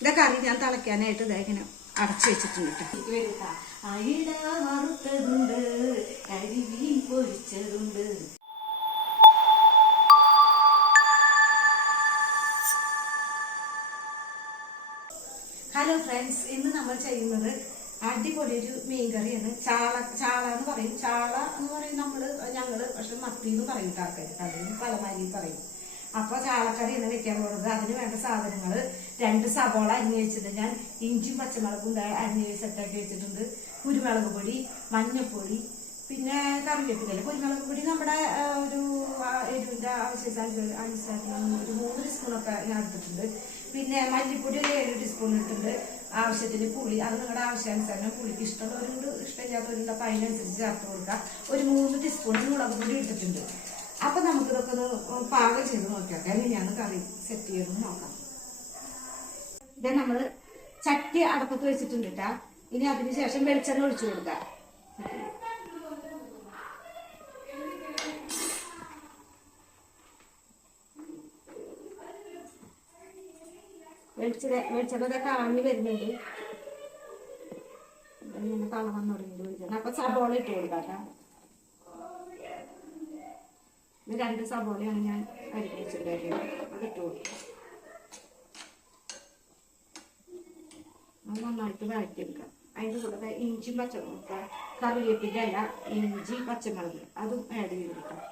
ഇതാ കറി ഞാൻ തിളയ്ക്കാനായിട്ട് ഇതാ ഇങ്ങനെ അടച്ചു വെച്ചിട്ടുണ്ട്. അയില വറുത്തതുണ്ട്, കരിമീൻ പൊരിച്ചതുണ്ട്. ഹലോ ഫ്രണ്ട്സ്, ഇന്ന് നമ്മൾ ചെയ്യുന്നത് അടിപൊളി ഒരു മീൻകറിയാണ്. ചാള എന്ന് പറയും. ചാള എന്ന് പറയും ഞങ്ങള് പക്ഷെ മത്തി എന്ന് പറയും ആൾക്കാർ, അതിന് പലമാരി പറയും. അപ്പൊ ചാളക്കറിയാണ് വെക്കാൻ പോകുന്നത്. അതിന് വേണ്ട സാധനങ്ങള് 2 സവോള അരിഞ്ഞ് വെച്ചിട്ടുണ്ട് ഞാൻ. ഇഞ്ചിയും പച്ചമുളകും അരിഞ്ഞ് സെറ്റാക്കി വെച്ചിട്ടുണ്ട്. കുരുമുളക് പൊടി, മഞ്ഞപ്പൊടി, പിന്നെ കറിവേപ്പില. കുരുമുളക് പൊടി നമ്മുടെ ഒരു എരിവിന്റെ അനുസരിച്ച് ഒരു 3 ടീസ്പൂണൊക്കെ ഞാൻ എടുത്തിട്ടുണ്ട്. പിന്നെ മല്ലിപ്പൊടി ഒരു 7 ടീസ്പൂൺ ഇട്ടിട്ടുണ്ട്. ആവശ്യത്തിന് പുളി, അത് നിങ്ങളുടെ ആവശ്യാനുസരണം. പുളിക്ക് ഇഷ്ടമുള്ളവരുണ്ട്, ഇഷ്ടമില്ലാത്തവരുണ്ട്. അപ്പൊ അതിനനുസരിച്ച് ചേർത്ത് കൊടുക്കുക. ഒരു 3 ടീസ്പൂൺ മുളക് പൊടി ഇട്ടിട്ടുണ്ട്. അപ്പൊ നമുക്ക് ഇതൊക്കെ ഒന്ന് പാകം ചെയ്ത് നോക്കിയൊക്കെ എങ്ങനെയാണ് കറി സെറ്റ് ചെയ്തെന്ന് നോക്കാം. ഇതേ നമ്മള് ചട്ടി അടപ്പത്ത് വെച്ചിട്ടുണ്ട് കേട്ടാ. ഇനി അതിനുശേഷം വെളിച്ചെണ്ണ ഒഴിച്ചു കൊടുക്കാം. വെളിച്ചെണ്ണ കാഞ്ഞു വരുന്നുണ്ട്. ഇങ്ങനെ കളർ വന്നു തുടങ്ങിയിട്ട് അപ്പൊ സബോള ഇട്ട് കൊടുക്കാം. 2 സബോളയാണ് ഞാൻ അരിഞ്ഞ് വെച്ചിട്ടുണ്ടായിരുന്നത്. അത് ഇട്ട് കൊടുക്കാം. അത് നന്നായിട്ട് വഴറ്റിയെടുക്കാം. അതിൻ്റെ കൂടെ ഇഞ്ചിയും പച്ചമുളക്, കറിവേപ്പിൻ്റെ അല്ല, ഇഞ്ചി പച്ചമുളക് അതും ആഡ് ചെയ്ത് കൊടുക്കാം.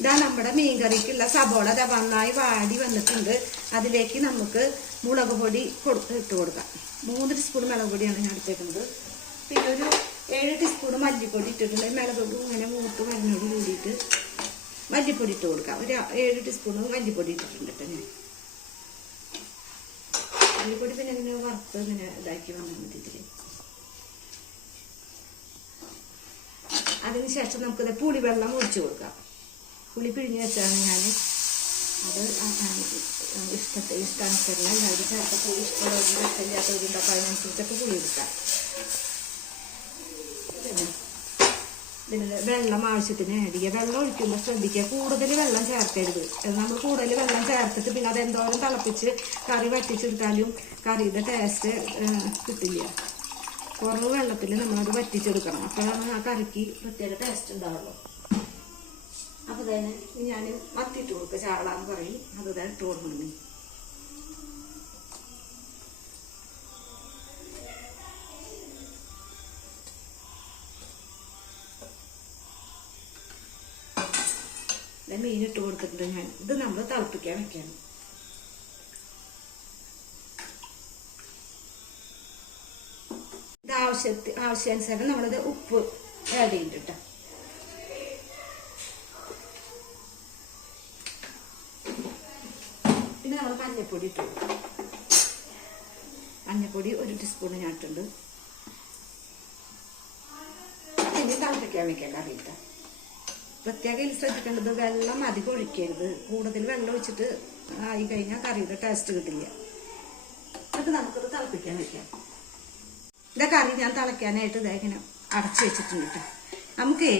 ഇതാ നമ്മുടെ മീൻകറിക്കുള്ള സബോള നന്നായി വാടി വന്നിട്ടുണ്ട്. അതിലേക്ക് നമുക്ക് മുളക് പൊടി ഇട്ട് കൊടുക്കാം. 3 ടീസ്പൂൺ മുളക് പൊടിയാണ് ഞാൻ എടുത്തേക്കുന്നത്. പിന്നെ ഒരു 7 ടീസ്പൂൺ മല്ലിപ്പൊടി ഇട്ടിട്ടുണ്ട്. മുളക് ഇങ്ങനെ മൂത്ത് വരുന്നോട് കൂടിയിട്ട് മല്ലിപ്പൊടി ഇട്ട് കൊടുക്കാം. ഒരു 7 ടീസ്പൂൺ മല്ലിപ്പൊടി ഇട്ടിട്ടുണ്ട് കേട്ടോ ഞാൻ. മല്ലിപ്പൊടി പിന്നെ ഇങ്ങനെ വറുത്ത് ഇങ്ങനെ ഇതാക്കി വന്നാൽ മതി ഇതിൽ. അതിനുശേഷം നമുക്കിത് പുളിവെള്ളം ഒഴിച്ചു കൊടുക്കാം. പുളി പിഴിഞ്ഞ് വെച്ചാണ് ഞാൻ. അത് ഇഷ്ടാനുസരണം എല്ലാവരും ചേർത്ത പുളി ഇഷ്ടമുള്ളവരും ഇഷ്ടമില്ലാത്തവരുണ്ട്. അപ്പം അതിനനുസരിച്ചൊക്കെ പുളി എടുക്കാം. ഇതിന് വെള്ളം ആവശ്യത്തിന് ആഡ് ചെയ്യുക. വെള്ളം ഒഴിക്കുമ്പോൾ ശ്രദ്ധിക്കുക, കൂടുതൽ വെള്ളം ചേർക്കരുത്. നമ്മൾ കൂടുതൽ വെള്ളം ചേർത്തിട്ട് പിന്നെ അതെന്തോരം തിളപ്പിച്ച് കറി വറ്റിച്ചെടുത്താലും കറിയുടെ ടേസ്റ്റ് കിട്ടില്ല. കുറവ് വെള്ളത്തിൽ നമ്മളത് വറ്റിച്ചെടുക്കണം. അപ്പോഴാണ് ആ കറിക്ക് പ്രത്യേക ടേസ്റ്റ് ഉണ്ടാവുള്ളൂ. അപ്പൊ തന്നെ ഞാൻ മത്തിയിട്ട് കൊടുക്കുക. ചാള എന്ന് പറയും. അത് ഇട്ട് കൊടുക്കണം. മീനിട്ട് കൊടുത്തിട്ടുണ്ട് ഞാൻ. ഇത് നമ്മൾ തിളപ്പിക്കാൻ വെക്കണം. ഇത് ആവശ്യാനുസരണം നമ്മളിത് ഉപ്പ് ആഡ് ചെയ്തിട്ട് പിന്നെ നമ്മൾ മഞ്ഞപ്പൊടി ഇട്ടു. മഞ്ഞപ്പൊടി 1 ടീസ്പൂൺ ഞാൻ ഇട്ടുണ്ട്. ഇനി തിളപ്പിക്കാൻ വെക്കാം കറിയിട്ട്. പ്രത്യേകം ശ്രദ്ധിക്കേണ്ടത് വെള്ളം അധികം ഒഴിക്കരുത്. കൂടുതൽ വെള്ളം ഒഴിച്ചിട്ട് ആയി കഴിഞ്ഞാൽ കറിയുടെ ടേസ്റ്റ് കിട്ടില്ല. അത് നമുക്കത് തിളപ്പിക്കാൻ വെക്കാം. ഇതാ കറി ഞാൻ തിളയ്ക്കാനായിട്ട് ഇതാ ഇങ്ങനെ അടച്ചു വെച്ചിട്ടുണ്ട് കേട്ടോ. നമുക്ക്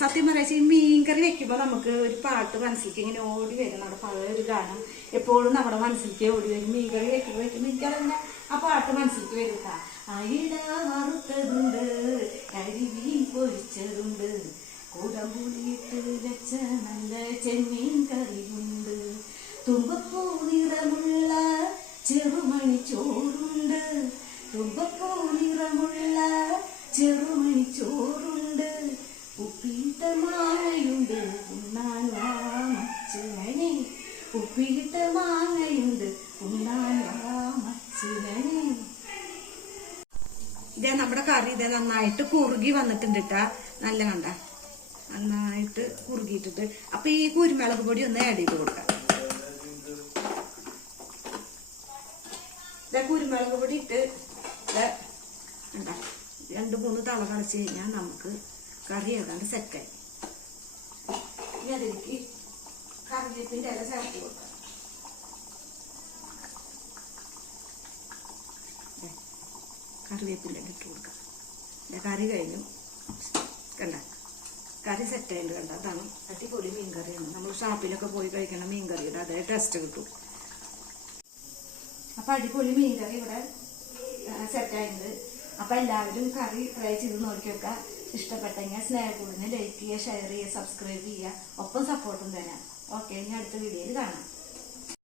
സത്യം പറയാ മീൻകറി വെക്കുമ്പോൾ നമുക്ക് ഒരു പാട്ട് മനസ്സിലേക്ക് ഇങ്ങനെ ഓടി വരും. നമ്മുടെ പഴയ ഒരു ഗാനം എപ്പോഴും നമ്മുടെ മനസ്സിലേക്ക് ഓടി വരും. മീൻകറി വെക്കുമ്പോൾ എനിക്കതന്നെ ആ പാട്ട് മനസ്സിലേക്ക് വരും. അയില വറുത്തതുണ്ട്, കരിമീൻ പൊരിച്ചതുണ്ട്, കുടംപുളിയിട്ട് വെച്ച നല്ല ചെമ്മീൻ കറിയുണ്ട്, തുമ്പപ്പൂ നിറമുള്ള ചെറുമണി ചോറുണ്ട്, തുമ്പപ്പൂ നിറമുള്ള ചെറുമണി ചോറുണ്ട്, ഉപ്പിലിട്ട മാങ്ങയുണ്ട് ഉണ്ണാൻ വാ മച്ചുനനെ, ഉപ്പിലിട്ട മാങ്ങയുണ്ട് ഉണ്ണാൻ വാ മച്ചുനനെ. ഇതേ നമ്മുടെ കറി ഇതേ നന്നായിട്ട് കുറുകി വന്നിട്ടുണ്ട് കേട്ടാ. നല്ല കണ്ട നന്നായിട്ട് കുറുകിയിട്ടിട്ട്. അപ്പൊ ഈ കുരുമുളക് പൊടി ഒന്ന് ആഡ് ചെയ്ത് കൊടുക്കാം. ഇതാ കുരുമുളക് പൊടി ഇട്ട് കണ്ട 2-3 തള കളിച്ച് കഴിഞ്ഞാൽ നമുക്ക് കറി ഏതാണ്ട് സെറ്റായി. ഇനി അതിലേക്ക് കറിവേപ്പിൻ്റെ ഇല ചേർത്ത് കൊടുക്കാം. കറിവേപ്പിൻ്റെ ഇട്ട് കൊടുക്കാം. കറി കഴിഞ്ഞു. കണ്ട കറി സെറ്റായിട്ട് കണ്ട. അതാണ് അടിപൊളി മീൻ കറിയാണ്. നമ്മൾ ഷാപ്പിലൊക്കെ പോയി കഴിക്കണം മീൻ കറിയുടെ അതേ ടേസ്റ്റ് കിട്ടും. അപ്പൊ അടിപൊളി മീൻ കറി ഇവിടെ സെറ്റായിട്ടുണ്ട്. അപ്പൊ എല്ലാവരും കറി ട്രൈ ചെയ്ത് നോക്കിയൊക്കെ ഇഷ്ടപ്പെട്ടെങ്കിൽ സ്നേഹക്കൂടിനെ ലൈക്ക് ചെയ്യുക, ഷെയർ ചെയ്യുക, സബ്സ്ക്രൈബ് ചെയ്യുക, ഒപ്പം സപ്പോർട്ടും തരാം. ഓക്കെ, ഇനി അടുത്ത വീഡിയോയിൽ കാണാം.